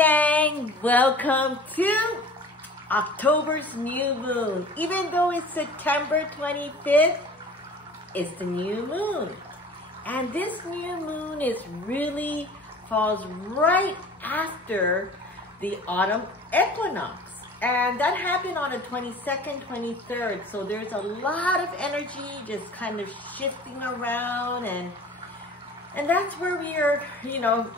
gang, welcome to October's new moon. Even though it's September 25th, it's the new moon. And this new moon falls right after the autumn equinox. And that happened on the 22nd, 23rd. So there's a lot of energy just kind of shifting around, and that's where we are,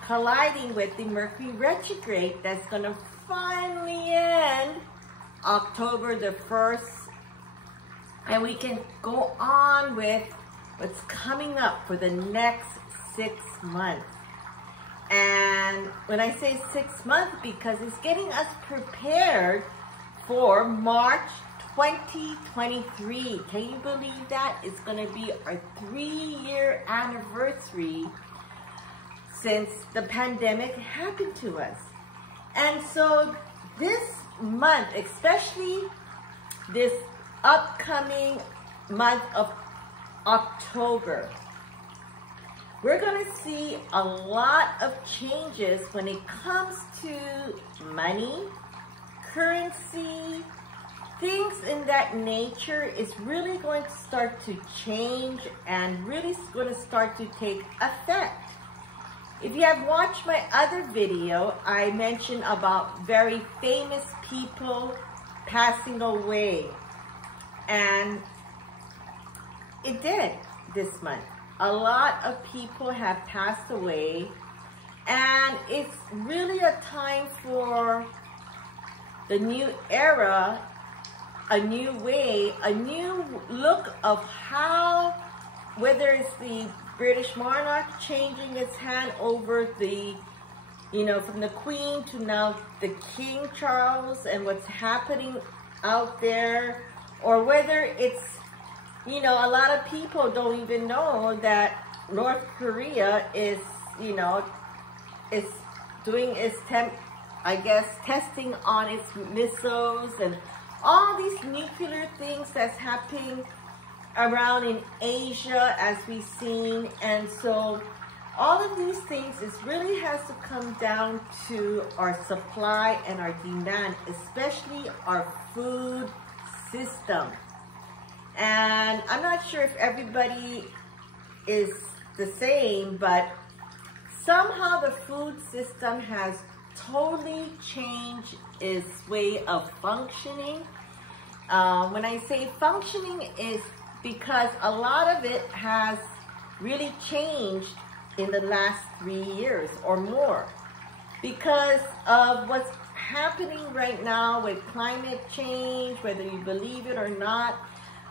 colliding with the Mercury retrograde that's going to finally end October the 1st. And we can go on with what's coming up for the next 6 months. And when I say 6 months, because it's getting us prepared for March 2023. Can you believe that? It's going to be our 3-year anniversary since the pandemic happened to us. And so this month, especially this upcoming month of October, we're going to see a lot of changes when it comes to money, currency, things in that nature is really going to start to change and really going to start to take effect. If you have watched my other video, I mentioned about very famous people passing away. And it did this month. A lot of people have passed away, and it's really a time for the new era, a new way, a new look of how, whether it's the British monarch changing its hand over the, from the Queen to now the King Charles and what's happening out there, or whether it's, a lot of people don't even know that North Korea is, is doing its testing on its missiles and all these nuclear things that's happening around in Asia, as we've seen. And so all of these things really has to come down to our supply and our demand, especially our food system. And I'm not sure if everybody is the same, but somehow the food system has totally changed its way of functioning. When I say functioning, is because a lot of it has really changed in the last 3 years or more, because of what's happening right now with climate change, whether you believe it or not.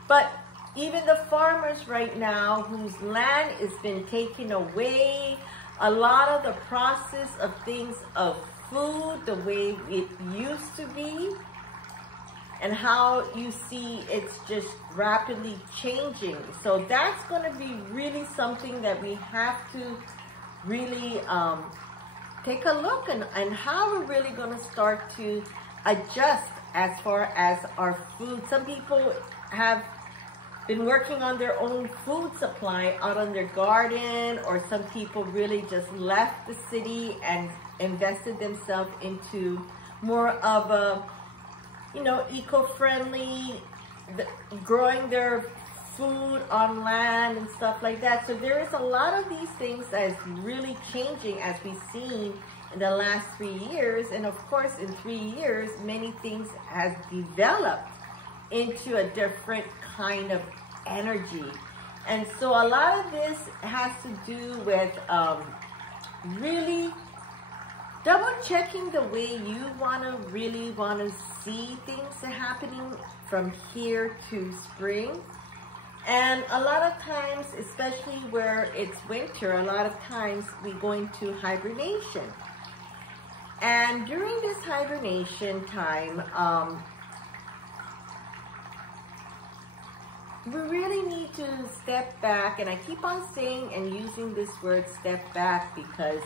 But even the farmers right now whose land has been taken away, a lot of the process of things of food, the way it used to be, and how you see it's just rapidly changing. So that's going to be really something that we have to really take a look and how we're really going to start to adjust as far as our food. Some people have been working on their own food supply out on their garden, or some people really just left the city and invested themselves into more of a, eco-friendly, growing their food on land and stuff like that. So there is a lot of these things that is really changing, as we've seen in the last 3 years. And of course, in 3 years, many things has developed into a different kind of energy. And so a lot of this has to do with really double checking the way you really want to see things happening from here to spring. And a lot of times, especially where it's winter, a lot of times we go into hibernation. And during this hibernation time, we really need to step back. And I keep on saying and using this word step back, because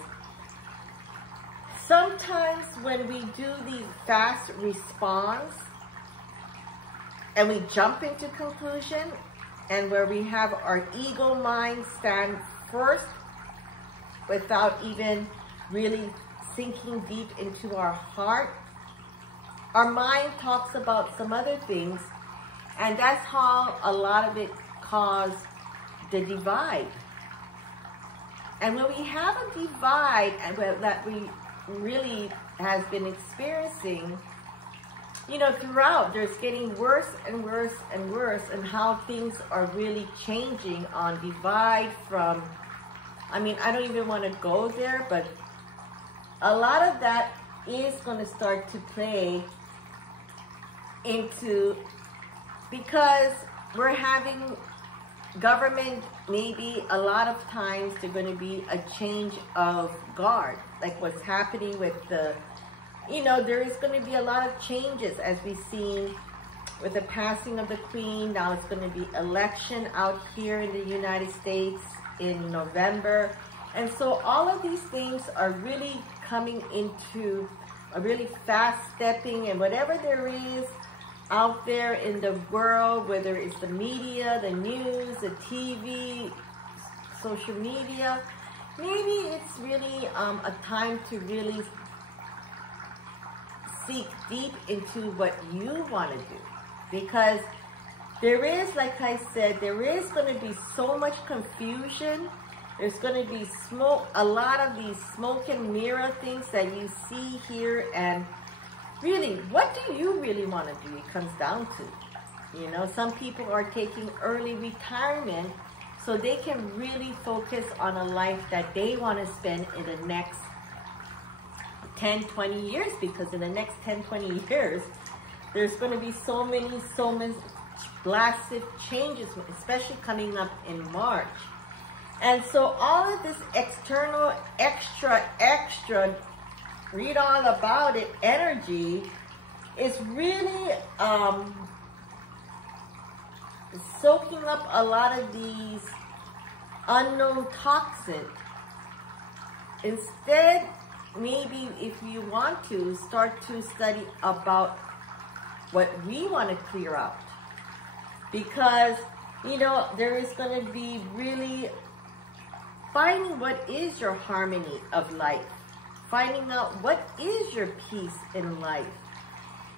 sometimes when we do the fast response and we jump into conclusion, and where we have our ego mind stand first without even really sinking deep into our heart. Our mind talks about some other things, and that's how a lot of it caused the divide. And when we have a divide and that we really has been experiencing, you know, throughout, there's getting worse and worse and worse, and how things are really changing on divide from, I mean, I don't even want to go there, but a lot of that is going to start to play into, because we're having government, maybe a lot of times there's going to be a change of guard, like what's happening with the, you know, there is going to be a lot of changes as we've seen with the passing of the Queen. Now it's going to be election out here in the United States in November. And so all of these things are really coming into a really fast stepping, and whatever there is out there in the world, whether it's the media, the news, the TV, social media, maybe it's really a time to really seek deep into what you want to do. Because there is, like I said, there is going to be so much confusion. There's going to be a lot of these smoke and mirror things that you see here, and really, what do you really want to do? It comes down to, you know, some people are taking early retirement so they can really focus on a life that they want to spend in the next 10, 20 years, because in the next 10, 20 years, there's going to be so many drastic changes, especially coming up in March. And so all of this external, extra, read all about it, energy is really soaking up a lot of these unknown toxins. Instead, maybe if you want to, start to study about what we want to clear out. Because, you know, there is going to be really finding what is your harmony of life. Finding out what is your peace in life.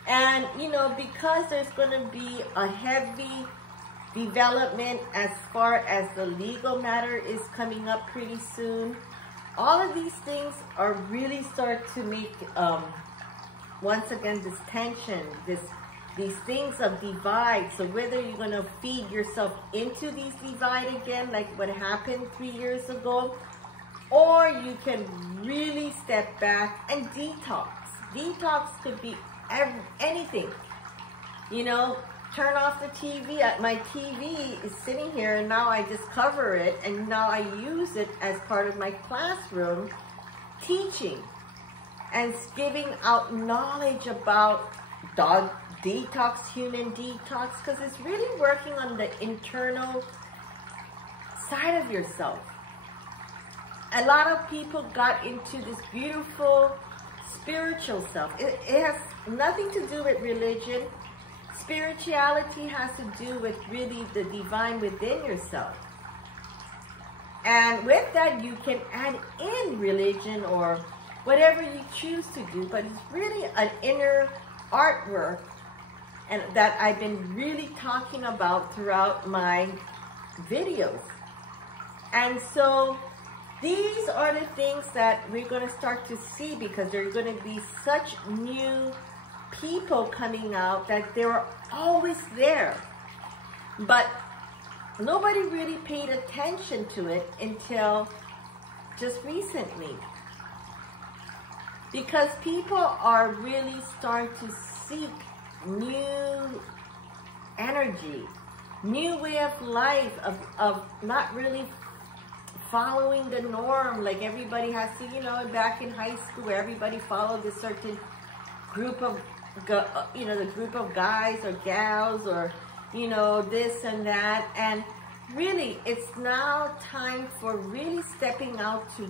And, you know, because there's going to be a heavy development as far as the legal matter is coming up pretty soon, all of these things are really start to make, once again, this tension, these things of divide. So whether you're going to feed yourself into these divide again, like what happened 3 years ago, or you can really step back and detox. Detox could be anything. You know, turn off the TV. My TV is sitting here, and now I just cover it, and now I use it as part of my classroom teaching and giving out knowledge about dog detox, human detox, because it's really working on the internal side of yourself. A lot of people got into this beautiful spiritual self. It has nothing to do with religion. Spirituality has to do with really the divine within yourself. And with that, you can add in religion or whatever you choose to do, but it's really an inner artwork, and that I've been really talking about throughout my videos. And so these are the things that we're going to start to see, because there are going to be such new people coming out that they were always there. But nobody really paid attention to it until just recently. Because people are really starting to seek new energy, new way of life, of not really following the norm like everybody has to, you know, back in high school where everybody followed a certain group of, you know, the group of guys or gals or, you know, this and that. And really, it's now time for really stepping out to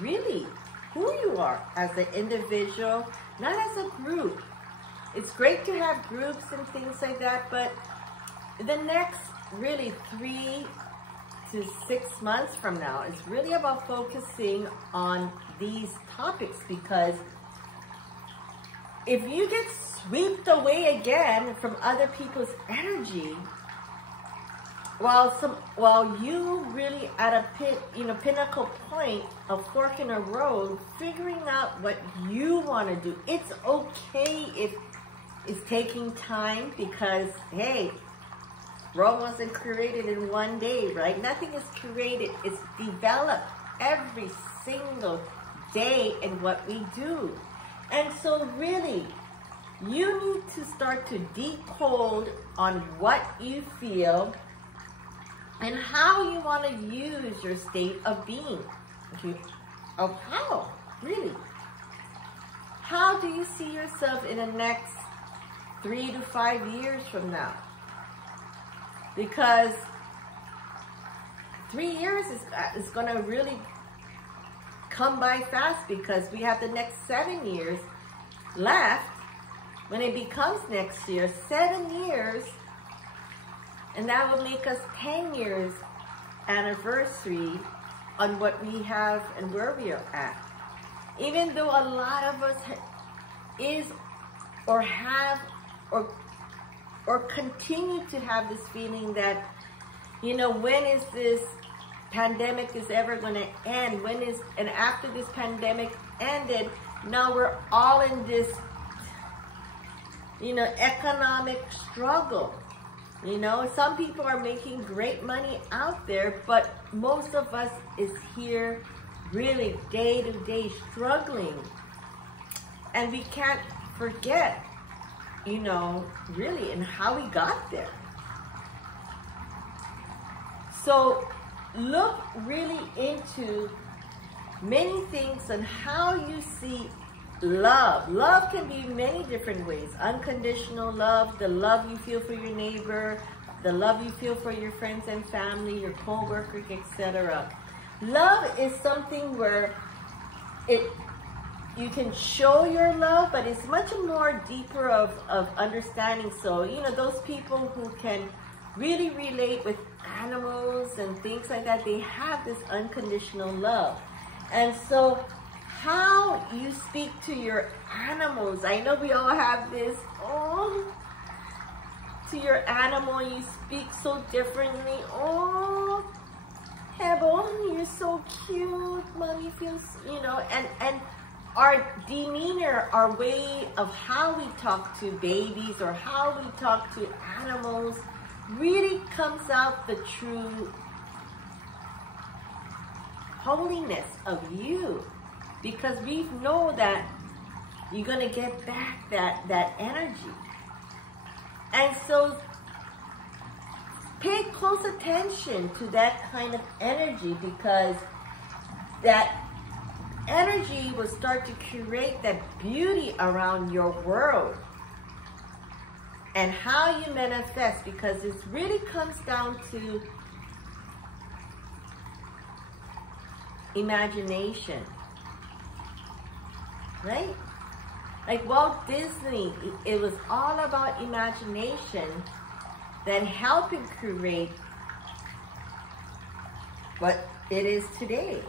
really who you are as an individual, not as a group. It's great to have groups and things like that, but the next really 3 to 6 months from now, it's really about focusing on these topics, because if you get swept away again from other people's energy, while you really at a pinnacle point, a fork in a road, figuring out what you want to do. It's okay if it's taking time, because hey, Rome wasn't created in one day, right? Nothing is created. It's developed every single day in what we do. And so really, you need to start to decode on what you feel and how you want to use your state of being. Of how, really. How do you see yourself in the next 3 to 5 years from now? Because 3 years is going to really come by fast, because we have the next 7 years left. When it becomes next year, 7 years, and that will make us 10 years anniversary on what we have and where we are at. Even though a lot of us is or have or continue to have this feeling that, you know, when is this pandemic is ever going to end? And after this pandemic ended, now we're all in this, you know, economic struggle. You know, some people are making great money out there, but most of us is here really day to day struggling. And we can't forget, you know, really, and how we got there. So look really into many things on how you see love. Love can be many different ways. Unconditional love, the love you feel for your neighbor, the love you feel for your friends and family, your co-workers, etc. Love is something where you can show your love, but it's much more deeper of understanding. So, you know, those people who can really relate with animals and things like that, they have this unconditional love. And so how you speak to your animals, I know we all have this, to your animal you speak so differently. Oh, Hebel, you're so cute, mommy feels, you know, and our demeanor, our way of how we talk to babies or how we talk to animals really comes out the true holiness of you. Because we know that you're going to get back that energy. And so pay close attention to that kind of energy, because that energy will start to create that beauty around your world and how you manifest, because it really comes down to imagination. Right? Like Walt Disney, it was all about imagination that helped him create what it is today.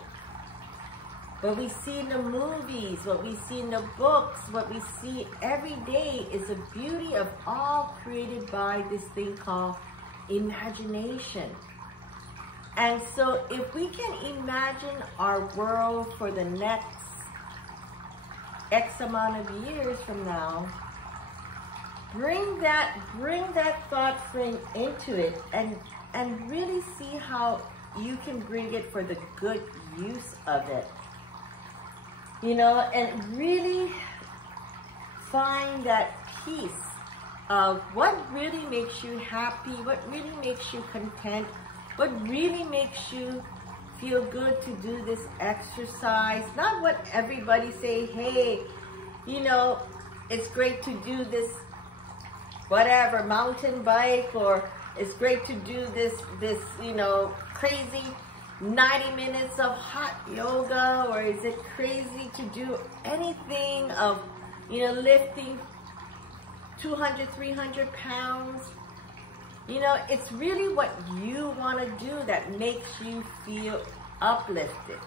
What we see in the movies, what we see in the books, what we see every day is the beauty of all created by this thing called imagination. And so if we can imagine our world for the next X amount of years from now, bring that thought frame into it and really see how you can bring it for the good use of it. You know, and really find that peace of what really makes you happy, what really makes you content, what really makes you feel good to do this exercise. Not what everybody say, hey, you know, it's great to do this, whatever, mountain bike, or it's great to do this, you know, crazy 90 minutes of hot yoga, or is it crazy to do anything of, you know, lifting 200, 300 pounds? You know, it's really what you want to do that makes you feel uplifted.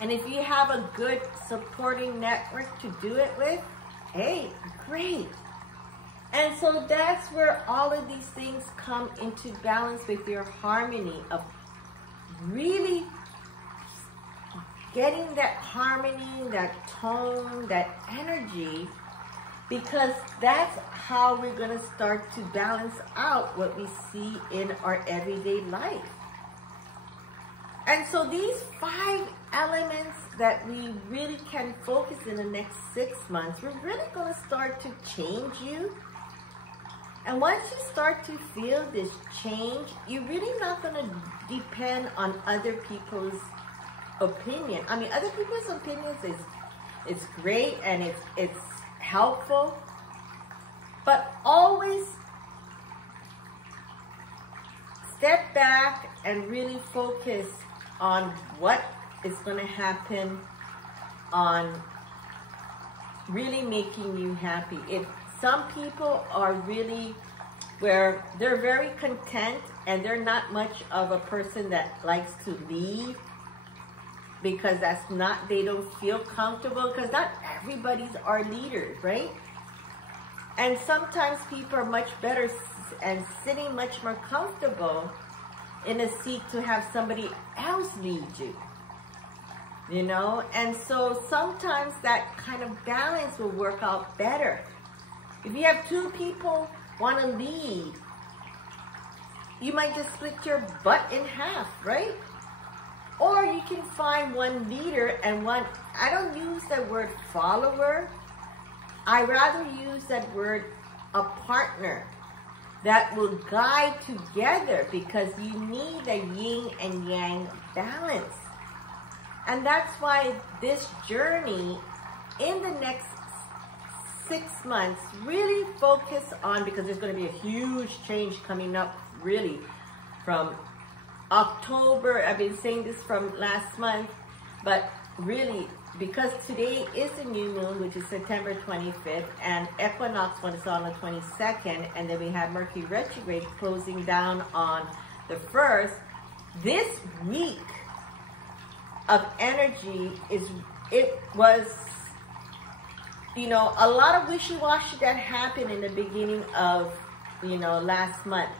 And if you have a good supporting network to do it with, hey, great. And so that's where all of these things come into balance with your harmony of really getting that harmony, that tone, that energy, because that's how we're going to start to balance out what we see in our everyday life. And so these 5 elements that we really can focus in the next 6 months, we're really going to start to change you. And once you start to feel this change, you're really not going to depend on other people's opinion. I mean, other people's opinions it's great and it's helpful, but always step back and really focus on what is going to happen, on really making you happy. If some people are really where they're very content and they're not much of a person that likes to leave because that's not, they don't feel comfortable, because not everybody's our leaders, right? And sometimes people are much better and sitting much more comfortable in a seat to have somebody else lead you, you know? And so sometimes that kind of balance will work out better. If you have 2 people want to lead, you might just split your butt in half, right? Or you can find one leader and one, I don't use that word follower, I rather use that word a partner that will guide together, because you need a yin and yang balance. And that's why this journey in the next 6 months, really focus on, because there's going to be a huge change coming up really from October. I've been saying this from last month, but really because today is the new moon, which is September 25th, and equinox one is on the 22nd, and then we have Mercury retrograde closing down on the 1st. This week of energy was, you know, a lot of wishy-washy that happened in the beginning of, you know, last month,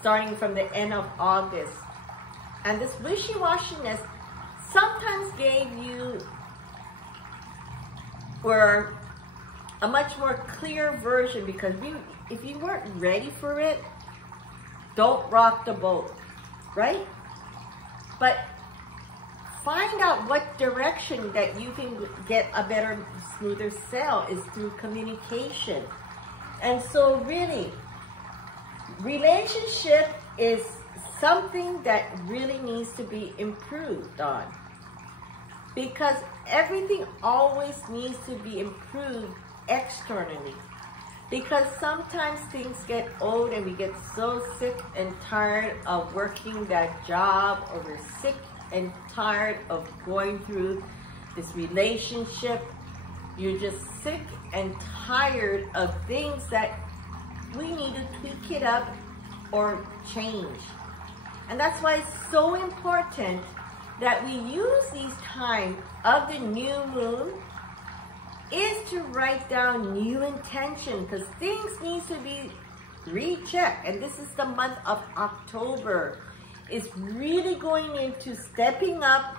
starting from the end of August. And this wishy-washiness sometimes gave you, or a much more clear version, because if you weren't ready for it, don't rock the boat, right? But find out what direction that you can get a better, smoother sail is through communication. And so really, relationship is something that really needs to be improved on, because everything always needs to be improved externally, because sometimes things get old and we get so sick and tired of working that job, or we're sick and tired of going through this relationship. You're just sick and tired of things that we need to tweak it up or change. And that's why it's so important that we use these times of the new moon is to write down new intention, because things need to be rechecked. And this is the month of October. It's really going into stepping up,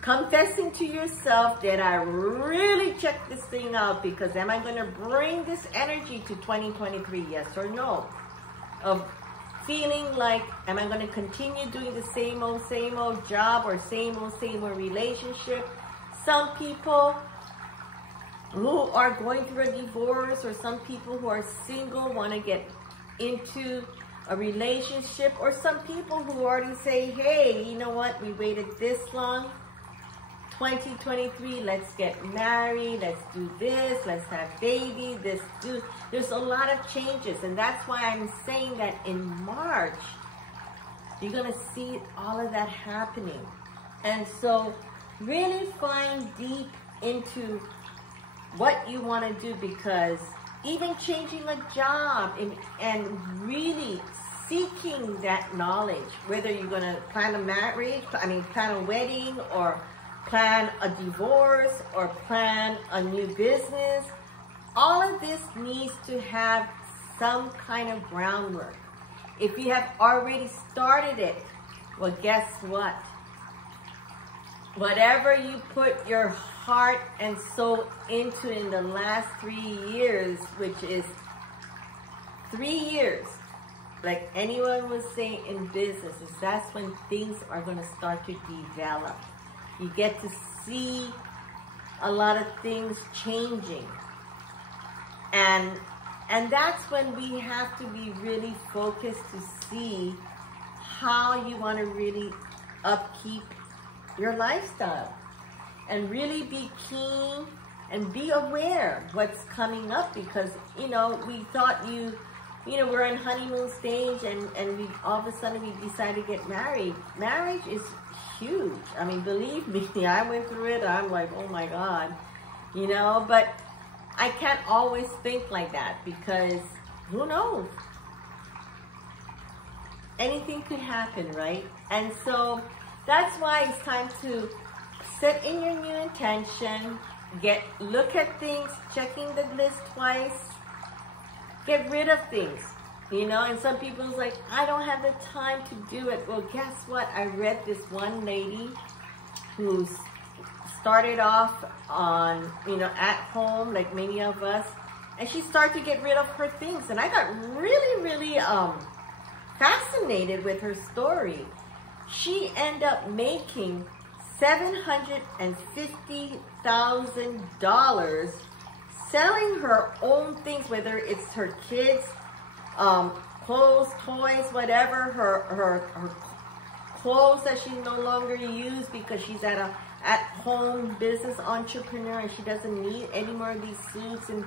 confessing to yourself that I really checked this thing out, because am I going to bring this energy to 2023, yes or no? Of feeling like, am I going to continue doing the same old job, or same old relationship? Some people who are going through a divorce, or some people who are single want to get into a relationship, or some people who already say, hey, you know what, we waited this long, 2023, let's get married, let's do this, let's have baby, there's a lot of changes. And that's why I'm saying that in March, you're going to see all of that happening. And so really find deep into what you want to do, because even changing a job and really seeking that knowledge, whether you're going to plan a marriage, plan a wedding, or plan a divorce, or plan a new business. All of this needs to have some kind of groundwork. If you have already started it, well, guess what? Whatever you put your heart and soul into in the last 3 years, which is 3 years, like anyone would say in business, is that's when things are going to start to develop. You get to see a lot of things changing. And that's when we have to be really focused to see how you want to really upkeep your lifestyle. And really be keen and be aware what's coming up, because, we thought we're in honeymoon stage and we all of a sudden we decide to get married. Marriage is huge. I mean, believe me, I went through it. I'm like, oh my God, but I can't always think like that, because who knows? Anything could happen, right? And so that's why it's time to set in your new intention, look at things, checking the list twice, get rid of things, and some people's like, I don't have the time to do it. Well, guess what? I read this one lady who's started off on, at home, like many of us, and she started to get rid of her things. And I got really, really fascinated with her story. She ended up making $750,000 selling her own things, whether it's her kids' clothes, toys, whatever, her clothes that she no longer uses because she's at-home business entrepreneur and she doesn't need any more of these suits and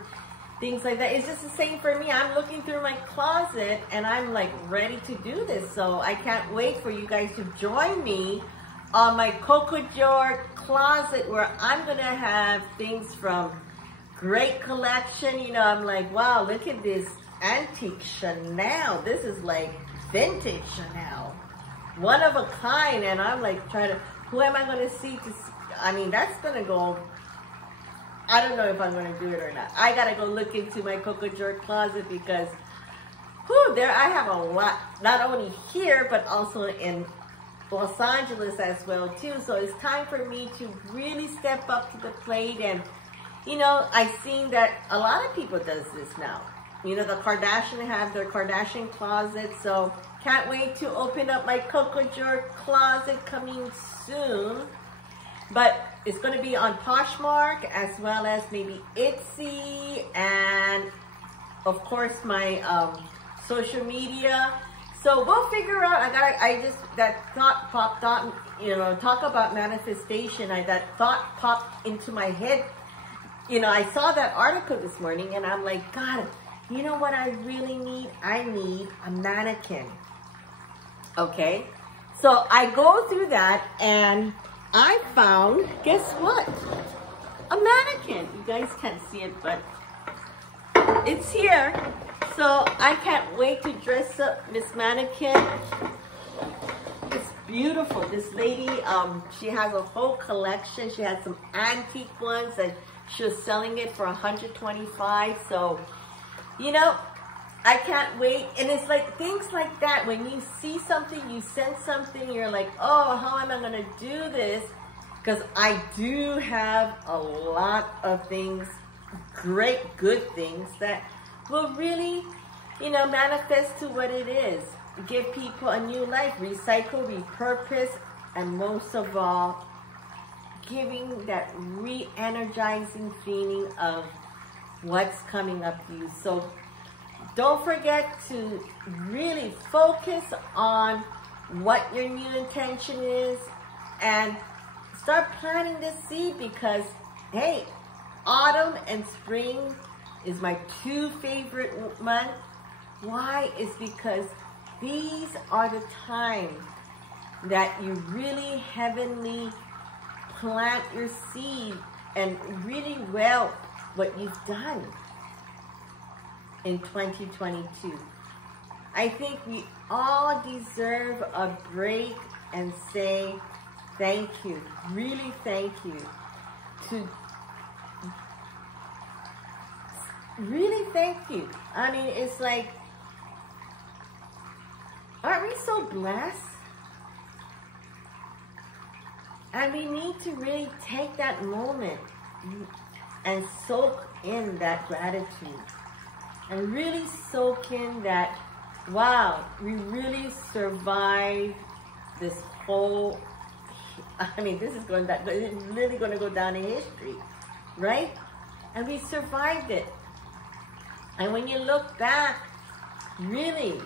things like that. It's just the same for me. I'm looking through my closet and I'm like ready to do this. So I can't wait for you guys to join me on my Cocojor closet, where I'm going to have things from great collection. I'm like, wow, look at this antique Chanel. This is like vintage Chanel. One of a kind. And I'm like who am I going to see? That's going to go, I don't know if I'm going to do it or not. I got to go look into my Cocojor closet, because there I have a lot, not only here, but also in Los Angeles as well too. So it's time for me to really step up to the plate. And I've seen that a lot of people does this now. The Kardashians have their Kardashian closet. So can't wait to open up my Cocojor closet coming soon. But it's going to be on Poshmark, as well as maybe Etsy, and of course my social media. So we'll figure out. That thought popped on, talk about manifestation. That thought popped into my head. I saw that article this morning and I'm like, God, you know what I really need? I need a mannequin. Okay. So I go through that and I found, guess what? A mannequin. You guys can't see it, but it's here. So I can't wait to dress up Miss Mannequin. It's beautiful. This lady, she has a whole collection. She has some antique ones and she was selling it for $125. So, I can't wait. And it's like things like that. When you see something, you sense something, you're like, oh, how am I going to do this? Because I do have a lot of things, great, good things that will really, manifest to what it is. Give people a new life, recycle, repurpose, and most of all, giving that re-energizing feeling of what's coming up to you. So don't forget to really focus on what your new intention is and start planting this seed, because, hey, autumn and spring is my 2 favorite months. Why? It's because these are the times that you really heavenly plant your seed and really well what you've done. in 2022. I think we all deserve a break and say thank you, really thank you, really thank you. I mean, it's like, aren't we so blessed? And we need to really take that moment and soak in that gratitude. And really soak in that, wow, we really survived this whole, I mean, this is really going to go down in history, right? And we survived it. And when you look back, really,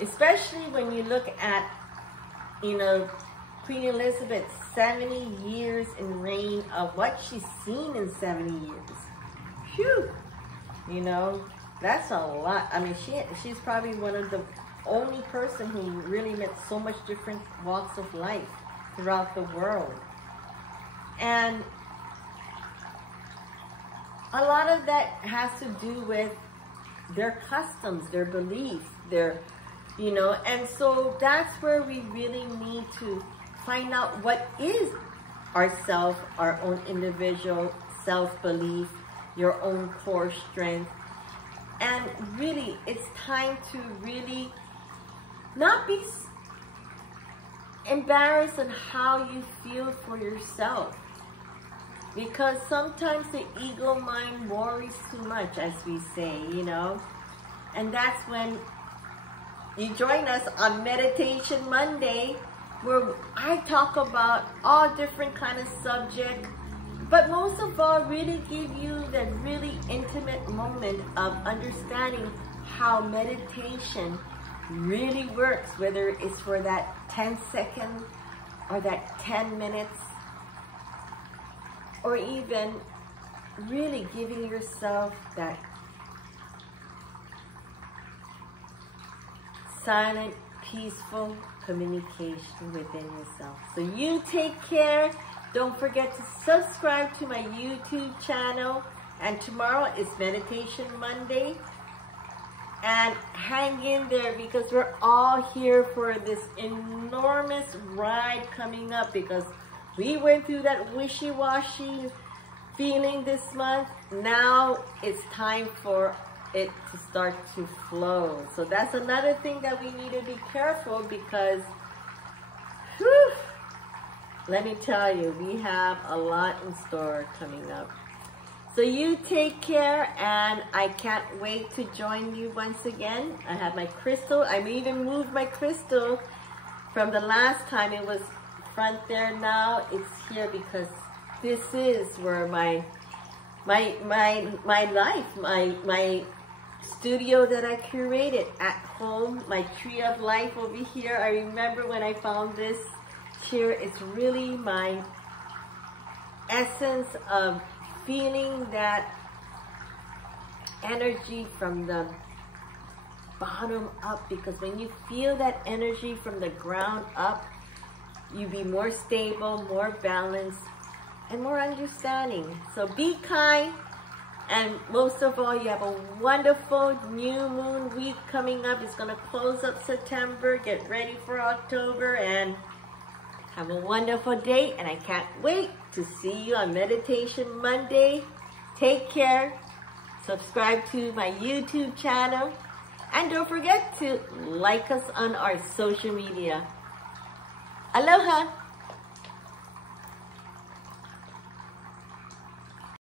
especially when you look at, you know, Queen Elizabeth's 70 years in reign of what she's seen in 70 years. Phew! You know, that's a lot. I mean, she's probably one of the only person who really met so much different walks of life throughout the world. And a lot of that has to do with their customs, their beliefs, their, you know, and so that's where we really need to find out what is ourself, our own individual self-belief, your own core strength. And really, it's time to really not be embarrassed on how you feel for yourself. Because sometimes the ego mind worries too much, as we say, you know. And that's when you join us on Meditation Monday, where I talk about all different kind of subjects, but most of all, really give you that really intimate moment of understanding how meditation really works, whether it's for that 10 seconds or that 10 minutes, or even really giving yourself that silent, peaceful communication within yourself. So you take care. Don't forget to subscribe to my YouTube channel. And tomorrow is Meditation Monday. And hang in there, because we're all here for this enormous ride coming up, because we went through that wishy-washy feeling this month. Now it's time for it to start to flow. So that's another thing that we need to be careful, because whew, let me tell you, we have a lot in store coming up. So you take care, and I can't wait to join you once again. I have my crystal. I even moved my crystal from the last time. It was front there. Now it's here, because this is where my life, my studio that I curated at home, my tree of life over here. I remember when I found this chair. It's really my essence of feeling that energy from the bottom up, because when you feel that energy from the ground up, you be more stable, more balanced, and more understanding. So be kind, and most of all, you have a wonderful new moon week coming up. It's going to close up September. Get ready for October, and have a wonderful day, and I can't wait to see you on Meditation Monday. Take care. Subscribe to my YouTube channel. And don't forget to like us on our social media. Aloha.